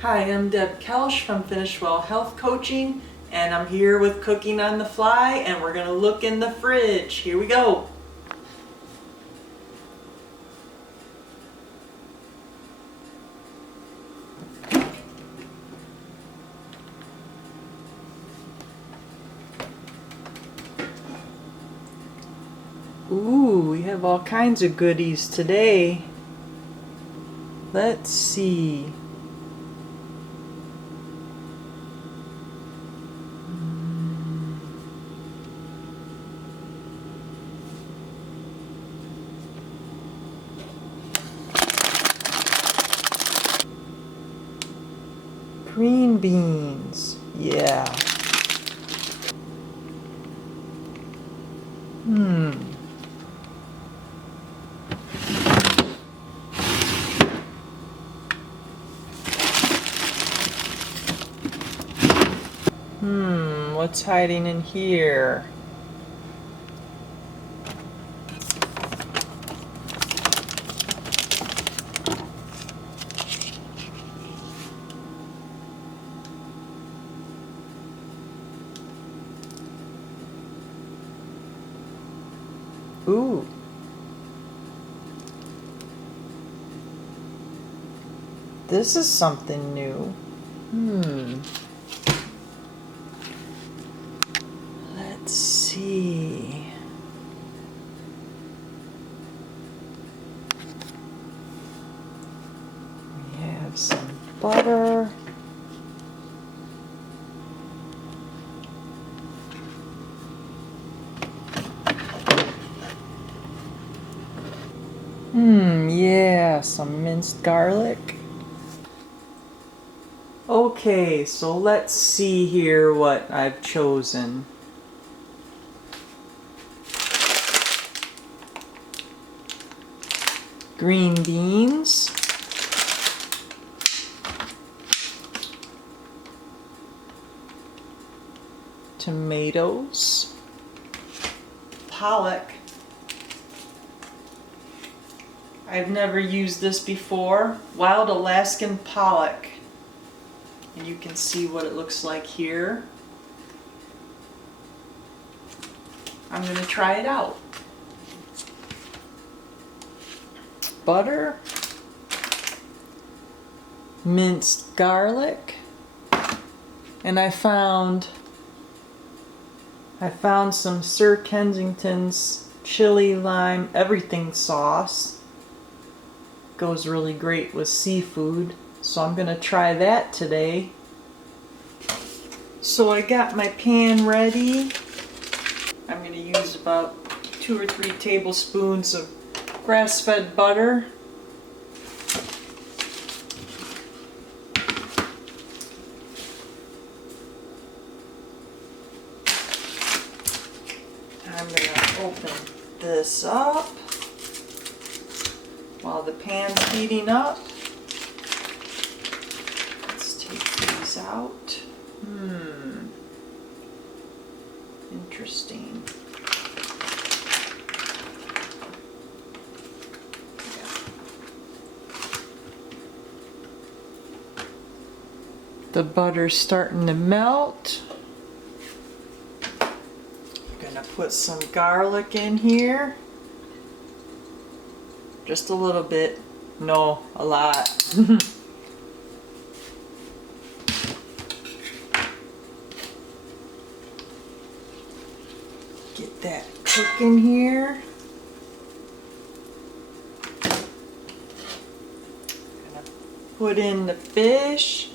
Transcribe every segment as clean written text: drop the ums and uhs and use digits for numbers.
Hi, I'm Deb Kelsch from Finish Well Health Coaching, and I'm here with Cooking on the Fly, and we're gonna look in the fridge. Here we go. Ooh, we have all kinds of goodies today. Let's see. Green beans. Yeah. What's hiding in here? Ooh. This is something new. Let's see. We have some butter. Yeah, some minced garlic. Okay, so let's see here what I've chosen. Green beans. Tomatoes. Pollock. I've never used this before. Wild Alaskan Pollock. And you can see what it looks like here. I'm going to try it out. Butter. Minced garlic. And I found some Sir Kensington's chili lime everything sauce. Goes really great with seafood, so I'm gonna try that today. So I got my pan ready. I'm gonna use about 2 or 3 tablespoons of grass-fed butter. I'm gonna open this up while the pan's heating up. Let's take these out. Interesting. The butter's starting to melt. I'm gonna put some garlic in here. Just a little bit. No, a lot. Get that cooking here. Gonna put in the fish.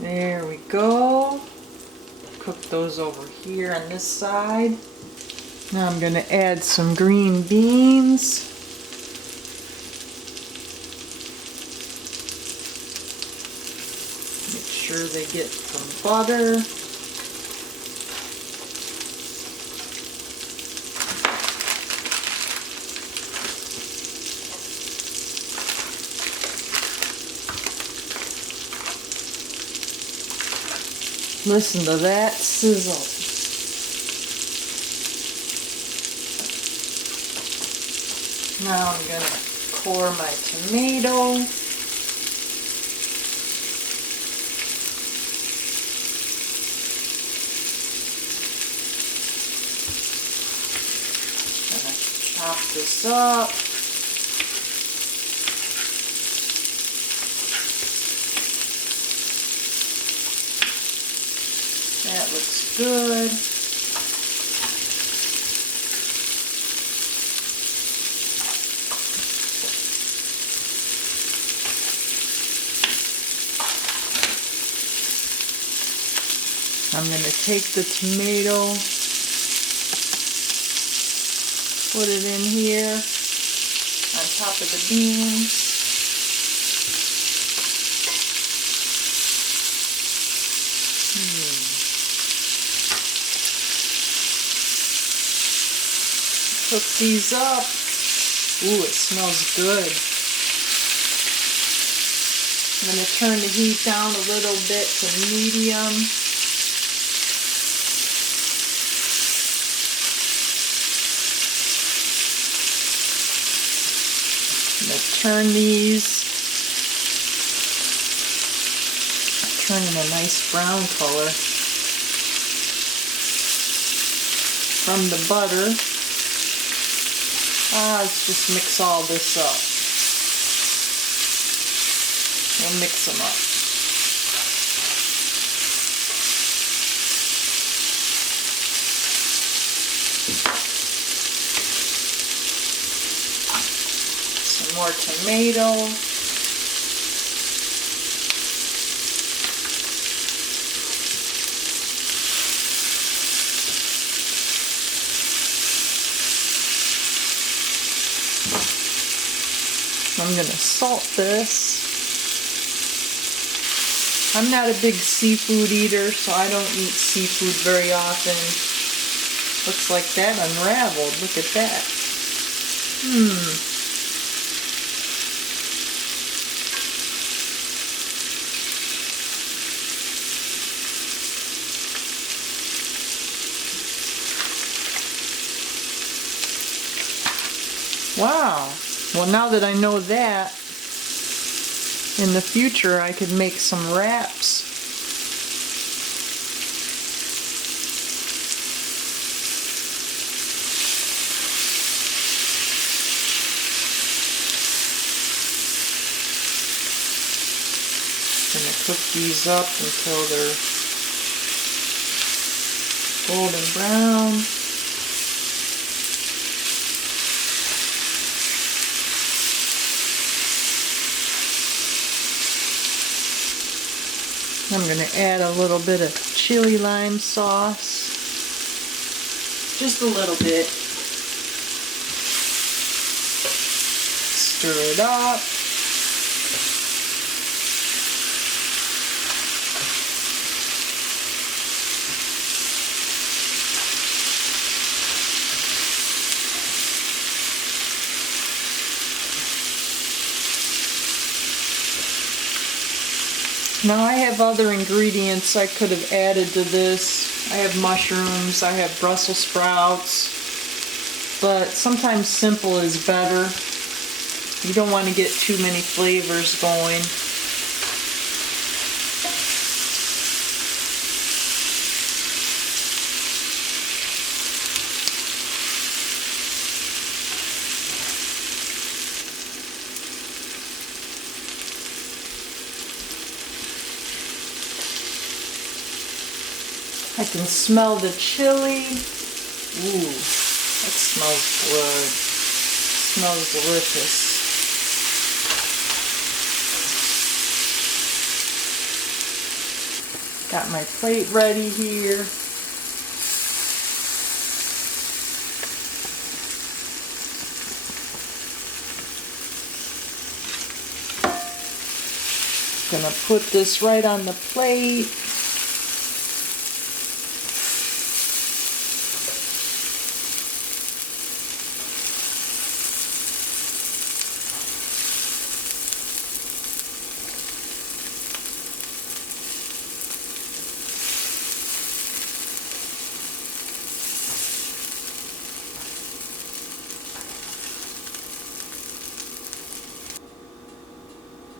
There we go. Cook those over here on this side. Now I'm going to add some green beans. Make sure they get some butter. Listen to that sizzle. Now I'm going to core my tomato. Chop this up. That looks good. I'm going to take the tomato, put it in here on top of the beans. Cook these up. Ooh, it smells good. I'm going to turn the heat down a little bit to medium. I'm going to turn these, turn in a nice brown color from the butter. Let's just mix all this up. We'll mix them up. Some more tomato. I'm going to salt this. I'm not a big seafood eater, so I don't eat seafood very often. Looks like that unraveled. Look at that. Wow. Well, now that I know that, in the future I could make some wraps. Gonna cook these up until they're golden brown. I'm going to add a little bit of chili lime sauce. Just a little bit. Stir it up. Now I have other ingredients I could have added to this. I have mushrooms, I have Brussels sprouts, but sometimes simple is better. You don't want to get too many flavors going. I can smell the chili. Ooh, that smells good. Smells delicious. Got my plate ready here. Gonna put this right on the plate.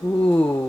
Ooh.